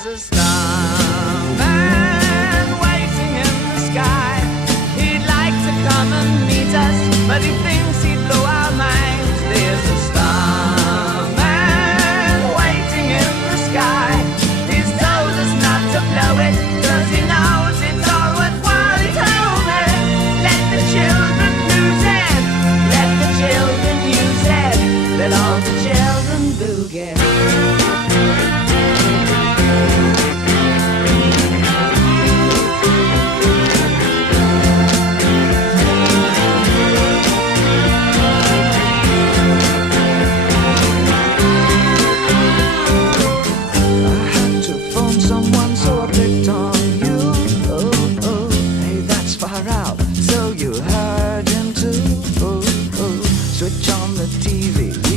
There's a starman waiting in the sky. He'd like to come and meet us, but he thinks he'd blow our minds. There's a starman waiting in the sky. He's told us not to blow it, 'cause he knows it's all worthwhile. He told me, let the children lose it, let the children use it, let all the children boogie.